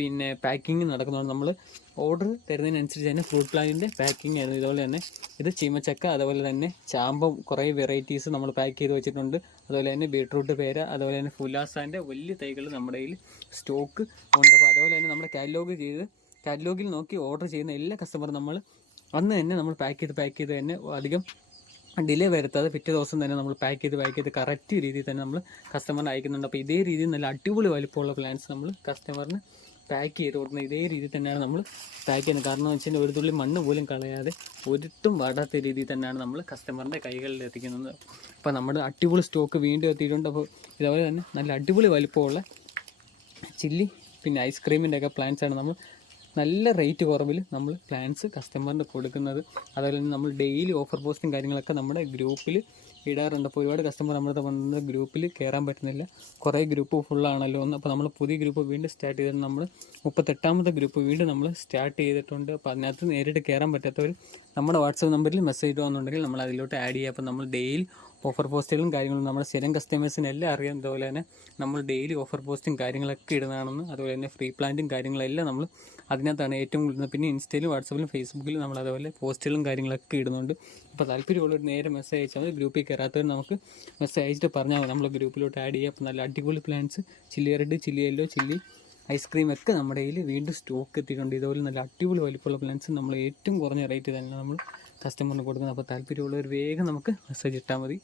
പിന്നെ പാക്കിങ് നടക്കുന്നതുകൊണ്ട് നമ്മൾ ഓർഡർ തരുന്നതിനനുസരിച്ച് തന്നെ ഫ്രൂട്ട് പ്ലാന്റിൻ്റെ പാക്കിങ് ആയിരുന്നു. ഇതുപോലെ തന്നെ ഇത് ചീമച്ചക്ക, അതുപോലെ തന്നെ ചാമ്പം, കുറേ വെറൈറ്റീസ് നമ്മൾ പാക്ക് ചെയ്ത് വെച്ചിട്ടുണ്ട്. അതുപോലെ തന്നെ ബീട്രൂട്ട് പേര, അതുപോലെ തന്നെ ഫുലാസാൻ്റെ വലിയ തൈകൾ നമ്മുടെ കയ്യിൽ സ്റ്റോക്ക് ഉണ്ട്. അപ്പോൾ അതുപോലെ തന്നെ നമ്മുടെ കാറ്റലോഗിൽ നോക്കി ഓർഡർ ചെയ്യുന്ന എല്ലാ കസ്റ്റമറും നമ്മൾ അന്ന് തന്നെ നമ്മൾ പാക്ക് ചെയ്ത് തന്നെ അധികം ഡിലേ വരുത്താതെ പിറ്റേ ദിവസം തന്നെ നമ്മൾ പാക്ക് ചെയ്ത് കറക്റ്റ് രീതിയിൽ തന്നെ നമ്മൾ കസ്റ്റമറിന് അയക്കുന്നുണ്ട്. അപ്പോൾ ഇതേ രീതിയിൽ നല്ല അടിപൊളി വലിപ്പമുള്ള പ്ലാന്റ്സ് നമ്മൾ കസ്റ്റമറിന് പാക്ക് ചെയ്ത് കൊടുക്കുന്നത് ഇതേ രീതിയിൽ തന്നെയാണ് നമ്മൾ പാക്ക് ചെയ്യുന്നത്. കാരണം എന്ന് വെച്ചാൽ ഒരു തുള്ളി മണ്ണ് പോലും കളയാതെ ഒരിട്ടും വാടാത്ത രീതിയിൽ തന്നെയാണ് നമ്മൾ കസ്റ്റമറിൻ്റെ കൈകളിൽ എത്തിക്കുന്നത്. അപ്പോൾ നമ്മുടെ അടിപൊളി സ്റ്റോക്ക് വീണ്ടും എത്തിയിട്ടുണ്ട്. അപ്പോൾ ഇതുപോലെ തന്നെ നല്ല അടിപൊളി വലിപ്പമുള്ള ചില്ലി പിന്നെ ഐസ്ക്രീമിൻ്റെ ഒക്കെ പ്ലാന്റ്സാണ് നമ്മൾ നല്ല റേറ്റ് കുറവിൽ നമ്മൾ പ്ലാൻസ് കസ്റ്റമറിന് കൊടുക്കുന്നത്. അതുപോലെ തന്നെ നമ്മൾ ഡെയിലി ഓഫർ പോസ്റ്റും കാര്യങ്ങളൊക്കെ നമ്മുടെ ഗ്രൂപ്പിൽ ഇടാറുണ്ട്. അപ്പോൾ ഒരുപാട് കസ്റ്റമർ നമ്മുടെ വന്ന ഗ്രൂപ്പിൽ കയറാൻ പറ്റുന്നില്ല, കുറേ ഗ്രൂപ്പ് ഫുള്ളാണല്ലോ ഒന്ന്. അപ്പോൾ നമ്മൾ പുതിയ ഗ്രൂപ്പ് വീണ്ടും സ്റ്റാർട്ട് ചെയ്തിട്ട് നമ്മൾ 38ാമത്തെ ഗ്രൂപ്പ് വീണ്ടും നമ്മൾ സ്റ്റാർട്ട് ചെയ്തിട്ടുണ്ട്. അപ്പോൾ അതിനകത്ത് നേരിട്ട് കയറാൻ പറ്റാത്തവർ നമ്മുടെ വാട്സപ്പ് നമ്പറിൽ മെസ്സേജ് ഇടുകയെന്നുണ്ടെങ്കിൽ നമ്മൾ അതിലോട്ട് ആഡ് ചെയ്യുക. അപ്പോൾ നമ്മൾ ഡെയിലി ഓഫർ പോസ്റ്റുകളും കാര്യങ്ങളും നമ്മുടെ സ്ഥിരം കസ്റ്റമേഴ്സിനെല്ലാം അറിയാം. അതുപോലെ തന്നെ നമ്മൾ ഡെയിലി ഓഫർ പോസ്റ്റും കാര്യങ്ങളൊക്കെ ഇടുന്നതാണെന്ന്. അതുപോലെ തന്നെ ഫ്രീ പ്ലാന്റും കാര്യങ്ങളെല്ലാം നമ്മൾ അതിനകത്താണ് ഏറ്റവും കൂടുതൽ. പിന്നെ ഇൻസ്റ്റയിലും വാട്സപ്പിലും ഫേസ്ബുക്കിലും നമ്മൾ അതുപോലെ പോസ്റ്റുകളും കാര്യങ്ങളൊക്കെ ഇടുന്നുണ്ട്. അപ്പോൾ താല്പര്യമുള്ളവർ നേരെ മെസ്സേജ് അയച്ചാൽ മതി. ഗ്രൂപ്പിൽ കയറാത്തവർ നമുക്ക് മെസ്സേജ് അയച്ചിട്ട് പറഞ്ഞാൽ മതി, നമ്മൾ ഗ്രൂപ്പിലോട്ട് ആഡ് ചെയ്യുക. അപ്പോൾ നല്ല അടിപൊളി plants chilli red, chilli yellow, chilli ice cream ഒക്കെ നമ്മുടെ കയ്യിൽ വീണ്ടും സ്റ്റോക്ക് എത്തിയിട്ടുണ്ട്. ഇതുപോലെ നല്ല അടിപൊളി വലിപ്പമുള്ള പ്ലാന്റ്സ് നമ്മൾ ഏറ്റവും കുറഞ്ഞ റേറ്റ് തന്നെ നമ്മൾ കസ്റ്റമറിന് കൊടുക്കുന്നത്. അപ്പോൾ താല്പര്യമുള്ളവർ വേഗം നമുക്ക് മെസ്സേജ് ഇട്ടാൽ മതി.